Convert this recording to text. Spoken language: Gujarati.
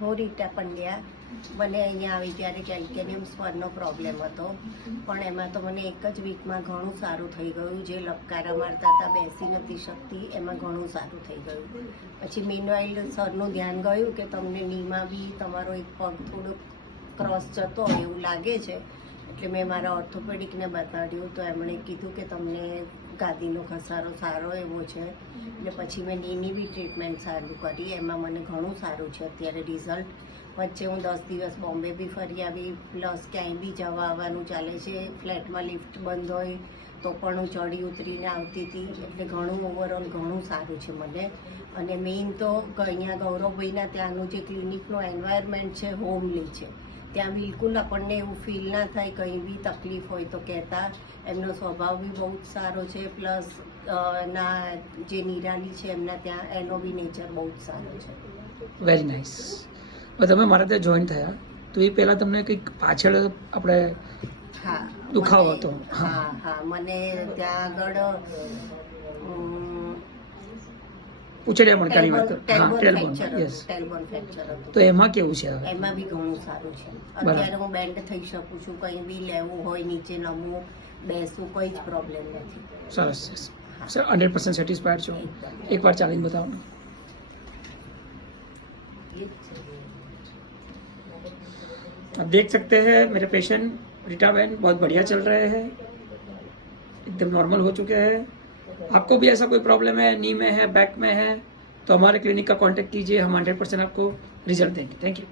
હું રીટા પંડ્યા. મને અહીંયા આવી ત્યારે કેલ્કેનિયમ સ્પરનો પ્રોબ્લેમ હતો, પણ એમાં તો મને એક જ વીકમાં ઘણું સારું થઈ ગયું. જે લપકારા મારતા હતા, બેસી નથી શકતી, એમાં ઘણું સારું થઈ ગયું. પછી મીનવાઇલ સરનું ધ્યાન ગયું કે તમને નીમાં બી તમારો એક પગ થોડોક ક્રોસ જતો હોય એવું લાગે છે, એટલે મેં મારા ઓર્થોપેડિકને બતાડ્યું તો એમણે કીધું કે તમને ગાદીનો ઘસારો સારો એવો છે. એટલે પછી મેં નીની બી ટ્રીટમેન્ટ સારું કરી, એમાં મને ઘણું સારું છે અત્યારે રિઝલ્ટ. વચ્ચે હું 10 દિવસ બોમ્બે બી ફરી આવી, પ્લસ ક્યાંય બી જવા આવવાનું ચાલે છે. ફ્લેટમાં લિફ્ટ બંધ હોય તો પણ હું ચડી ઉતરીને આવતી હતી, એટલે ઘણું ઓવરઓલ ઘણું સારું છે મને. અને મેઇન તો અહીંયા ગૌરવભાઈના ત્યાંનું જે ક્લિનિકનું એન્વાયરમેન્ટ છે હોમલી છે. ત્યાં બિલકુલ આપણને એવું ફીલ ના થાય, કંઈ બી તકલીફ હોય તો કહેતા. એમનો સ્વભાવ બી બહુ જ સારો છે, પ્લસ ના જે નિરાલી છે એમના ત્યાં એનો બી નેચર બહુ જ સારો છે. Very nice. હવે તમે મારા ત્યાં જોઈન થયા તો એ પહેલાં તમને કંઈક પાછળ આપણે હા, દુખાવો હતો? હા હા, મને ત્યાં આગળ ઉછળ્યા મણકાની વાત હા, ટેલબોન ટેલબોન, યસ. ફ્રેક્ચર હતું. તો એમાં કેવું છે હવે? એમાં બી ઘણું સારું છે. અત્યારે હું બેન્ડ થઈ શકું છું, કંઈ બી લેવું હોય, નીચે નમવું, બેસવું, કોઈ જ પ્રોબ્લેમ નથી. સરસ છે સર, 100% સેટિસ્ફાઈડ છો? એકવાર ચાલીને બતાવો. आप देख सकते हैं मेरे पेशेंट रीटा बहन बहुत बढ़िया चल रहे हैं, एकदम नॉर्मल हो चुके हैं. आपको भी ऐसा कोई प्रॉब्लम है, नी में है, बैक में है, तो हमारे क्लिनिक का कांटेक्ट कीजिए, हम 100% आपको रिजल्ट देंगे. Thank you.